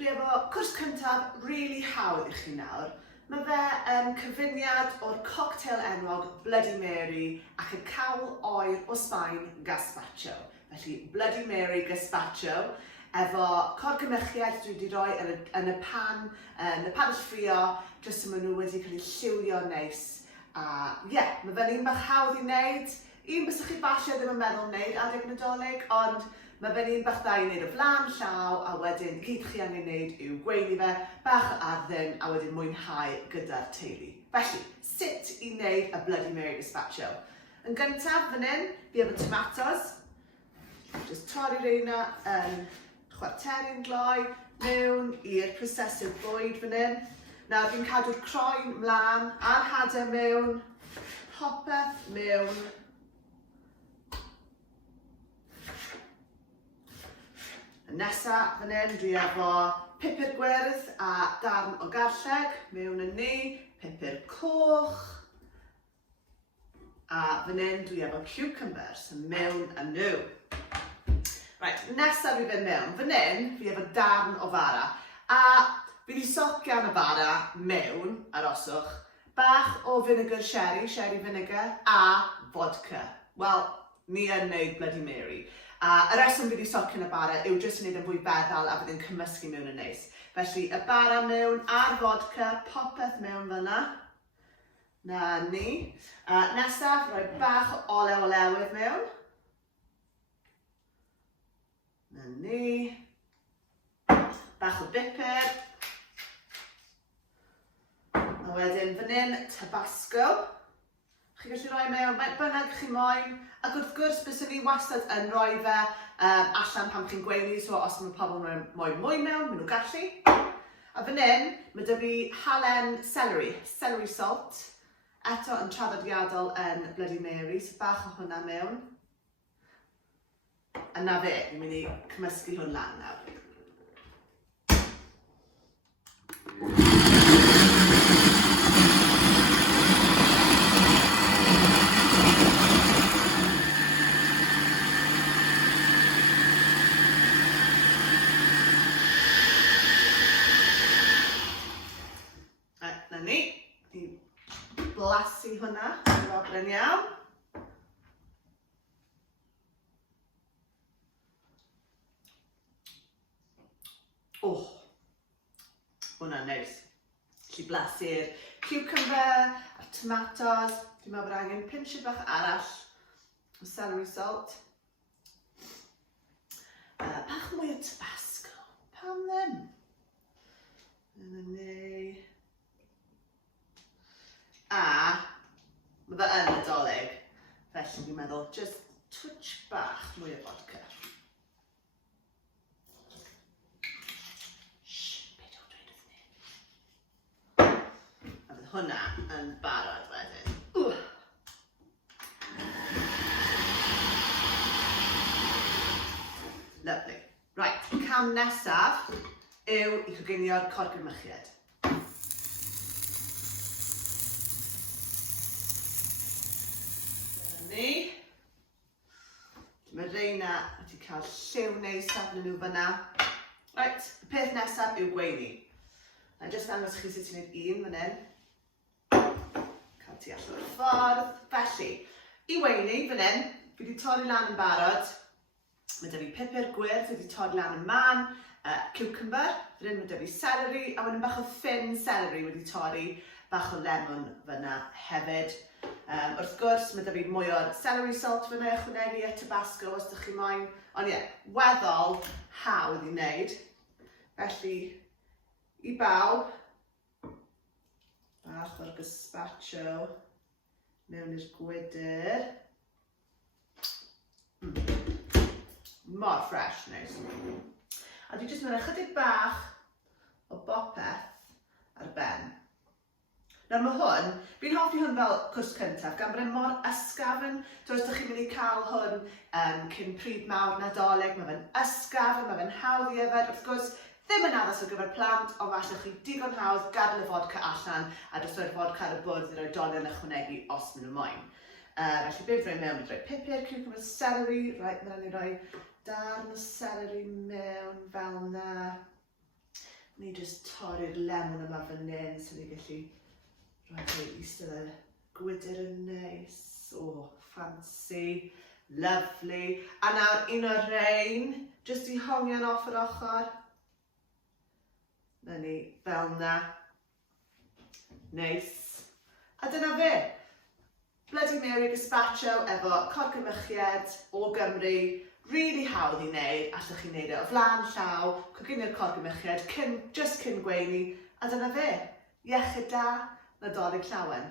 Dwi efo cwrs cyntaf rili hawdd I chi nawr. Mae fe yn cyfuniad o'r cocktail enwog Bloody Mary ac y cawl oer o Sbaen Gazpacho. Felly Bloody Mary Gazpacho efo Corgimychiaid dwi wedi rhoi yn y pan ffrio jyst so maen nhw wedi cael eu lliwio neis. A mae fe'n un bach hawdd I wneud. Un bysach chi falle ddim yn meddwl wneud adeg Nadolig, ond mae fe'n un bach dda I wneud o flan llaw, a wedyn gyd chi angen wneud yw gweini fe, bach o ardden, a wedyn mwynhau gyda'r teulu. Felly, sut I wneud y Bloody Mary Gazpacho? Yn gyntaf, fan hyn, fi efo tomatos. Just torri reina yn chwarteri'n gloi, mewn i'r prosesydd bwyd fan hyn. Nawr, fi'n cadw'r croen mlaen, a'r hadau mewn, popeth mewn. Nesa fan hyn, dwi efo pupur gwyrdd a darn o garlleg mewn yn ni, pupur coch. A fan hyn, dwi efo cucumbers mewn yn nhw. Right, nesa fi fynd mewn. Fan hyn, fi efo darn o fara. A fi wedi socian y fara mewn, aroswch, bach o vinegar sherry vinegar, a vodka. Wel, ni yn wneud Bloody Mary. A y reswm fi wedi socian y bara yw jyst yn wneud yn fwy feddal a fydd yn cymysgu mewn yn neis. Felly y bara mewn a'r vodka, popeth mewn fyna. Na ni. Nesaf, rhoi bach o olew olewydd mewn. Na ni. Bach o bupur. A wedyn fan hyn, tabasco. Chi gallu rhoi mewn, faint bynnag chi moyn. Ac wrth gwrs, byswn ni wastad yn rhoi fe allan pan chi'n gweini, so os mae pobl moyn mwy mewn, maen nhw'n gallu. A fan hyn, mae da fi halen celery salt. Eto yn traddodiadol yn Bloody Mary, so bach o hwnna mewn. A na fe, ni'n mynd I cymysgu hwn lan nawr. Blasu hwnna, yn iawn. Hwnna'n neis. Felly blasu'r cucumber, a'r tomatos. Dwi'n meddwl bod angen pinch bach arall o celery salt. Bach mwy o tabasco. Pam ddim? Yna ni. A mae fe yn Nadolig, felly dwi'n meddwl just twitch bach mwy o vodka. Be dwi'n dweud wrth ni? A fydd hwnna yn barod wedyn. Lovely. Right, cam nesaf yw I coginio'r Corgimychiaid. Mae reina wedi cael lliw neis arnyn nhw fyna. Right, y peth nesaf yw gweini. Na jyst dangos chi sut i'n gwneud un fan hyn. Cael ti allan o'r ffordd. Felly, I weini fan hyn, fi wedi torri lan yn barod. Mae da fi pupur gwyrdd wedi torri lan yn man, cucumber, fan hyn mae da fi celery, a wedyn bach o thin celery wedi torri, bach o lemon fyna hefyd. Wrth gwrs, mae da fi mwy o'r celery salt fyna ychwanegu a tabasco os ydych chi moyn. Ond weddol hawdd I wneud. Felly, I bawb, bach o'r gazpacho mewn i'r gwydr. Mor fresh, neis. A dwi jyst mynd ychydig bach o bopeth ar ben. Nawr mae hwn, fi'n hoffi hwn fel cwrs cyntaf, gan bod e'n mor ysgafn. Os ydych chi'n mynd I cael hwn cyn pryd mawr Nadolig, mae fe'n ysgafn, mae fe'n hawdd I yfed. Wrth gwrs, ddim yn addas ar gyfer plant, ond falle chi digon hawdd gadael y vodka allan a jyst roi'r vodka ar y bwrdd I roi dolion ychwanegu os maen nhw moyn. Felly beth roi mewn, roi pupur, cucumber, celery, right, mae'n rhoi darn o celery mewn fel yna. Ni jyst torri'r lemon yma fan hyn, so ni gallu rhoi fe i sydd y gwydr yn neis. O, fancy, lovely. A nawr un o'r rhain, jyst i hongian off yr ochr. Na ni, fel na. Neis. A dyna fe. Bloody Mary Gazpacho efo Corgimychiaid o Gymru. Really hawdd i wneud, allwch chi wneud e o flan llaw, coginio'r Corgimychiaid, just cyn gweini, a dyna fe. Iechyd da, Nadolig llawen.